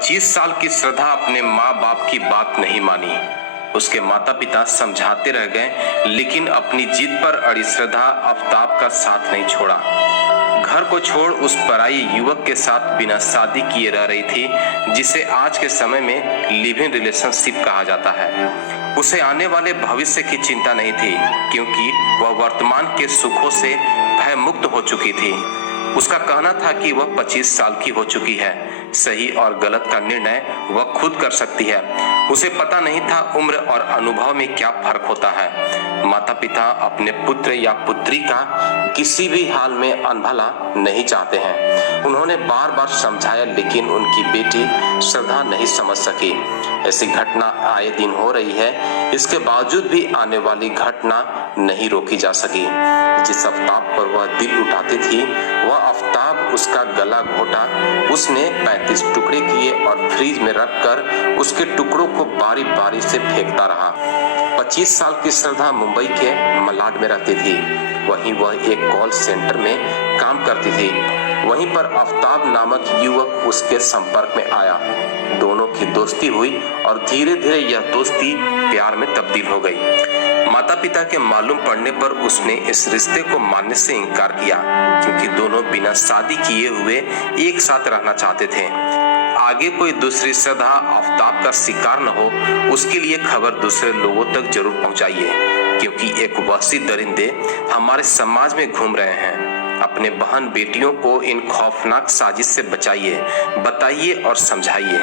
25 साल की श्रद्धा अपने माँ बाप की बात नहीं मानी। उसके माता पिता समझाते रह गए, लेकिन अपनी जिद पर अड़ी श्रद्धा आफ्ताब का साथ नहीं छोड़ा। घर को छोड़ उस पराई युवक के साथ बिना शादी किए रह रही थी, जिसे आज के समय में लिव इन रिलेशनशिप कहा जाता है। उसे आने वाले भविष्य की चिंता नहीं थी, क्योंकि वह वर्तमान के सुखों से भय मुक्त हो चुकी थी। उसका कहना था कि वह 25 साल की हो चुकी है, सही और गलत का निर्णय वह खुद कर सकती है। उसे पता नहीं था उम्र और अनुभव में क्या फर्क होता है। माता पिता अपने पुत्र या पुत्री का किसी भी हाल में अनभला नहीं चाहते हैं। उन्होंने बार बार समझाया, लेकिन उनकी बेटी श्रद्धा नहीं समझ सकी। ऐसी घटना आए दिन हो रही है, इसके बावजूद भी आने वाली घटना नहीं रोकी जा सकी। जिस आफ्ताब पर वह दिल उठाती थी, वह आफ्ताब उसका गला घोटा। उसने 35 टुकड़े किए और फ्रिज में रखकर उसके टुकड़ों को बारी बारी से फेंकता रहा। 25 साल की श्रद्धा मुंबई के मलाड में रहती थी। वहीं वह एक कॉल सेंटर में काम करती थी। वहीं पर आफ्ताब नामक युवक उसके संपर्क में आया। दोनों की दोस्ती हुई और धीरे धीरे यह दोस्ती प्यार में तब्दील हो गई। माता पिता के मालूम पड़ने पर उसने इस रिश्ते को मानने से इनकार किया, क्योंकि दोनों बिना शादी किए हुए एक साथ रहना चाहते थे। आगे कोई दूसरी श्रद्धा आफ्ताब का शिकार न हो, उसके लिए खबर दूसरे लोगों तक जरूर पहुंचाइए, क्योंकि एक वहशी दरिंदे हमारे समाज में घूम रहे हैं। अपने बहन बेटियों को इन खौफनाक साजिश से बचाइए, बताइए और समझाइए।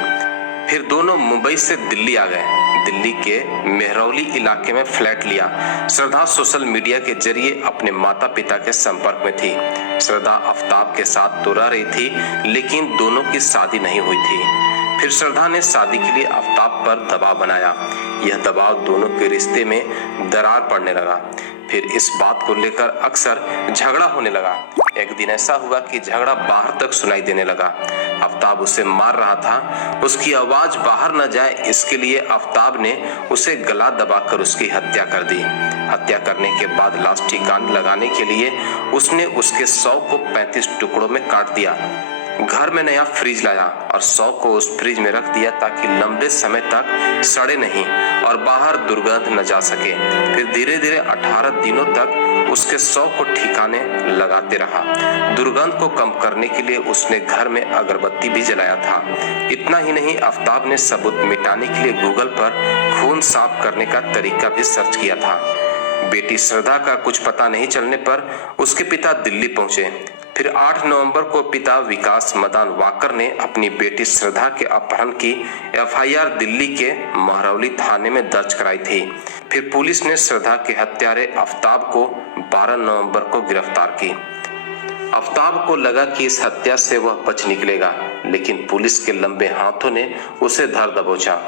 फिर दोनों मुंबई से दिल्ली आ गए। दिल्ली के मेहरौली इलाके में फ्लैट लिया। श्रद्धा सोशल मीडिया के जरिए अपने माता पिता के संपर्क में थी। श्रद्धा आफ्ताब के साथ तो रह रही थी, लेकिन दोनों की शादी नहीं हुई थी। फिर श्रद्धा ने शादी के लिए आफ्ताब पर दबाव बनाया। यह दबाव दोनों के रिश्ते में दरार पड़ने लगा। फिर इस बात को लेकर अक्सर झगड़ा होने लगा। एक दिन ऐसा हुआ कि झगड़ा बाहर तक सुनाई देने लगा। आफ्ताब उसे मार रहा था। उसकी आवाज बाहर न जाए, इसके लिए आफ्ताब ने उसे गला दबाकर उसकी हत्या कर दी। हत्या करने के बाद लाठी कान लगाने के लिए उसने उसके शव को 35 टुकड़ों में काट दिया। घर में नया फ्रिज लाया और शव को उस फ्रिज में रख दिया, ताकि लंबे समय तक सड़े नहीं और बाहर दुर्गंध न जा सके। फिर धीरे धीरे 18 दिनों तक उसके शव को ठिकाने लगाते रहा। दुर्गंध को कम करने के लिए उसने घर में अगरबत्ती भी जलाया था। इतना ही नहीं, आफ्ताब ने सबूत मिटाने के लिए गूगल पर खून साफ करने का तरीका भी सर्च किया था। बेटी श्रद्धा का कुछ पता नहीं चलने पर उसके पिता दिल्ली पहुंचे। फिर 8 नवंबर को पिता विकास मदान वाकर ने अपनी बेटी श्रद्धा के अपहरण की एफआईआर दिल्ली के महरौली थाने में दर्ज कराई थी। फिर पुलिस ने श्रद्धा के हत्यारे आफ्ताब को 12 नवंबर को गिरफ्तार की। आफ्ताब को लगा कि इस हत्या से वह बच निकलेगा, लेकिन पुलिस के लंबे हाथों ने उसे धर दबोचा।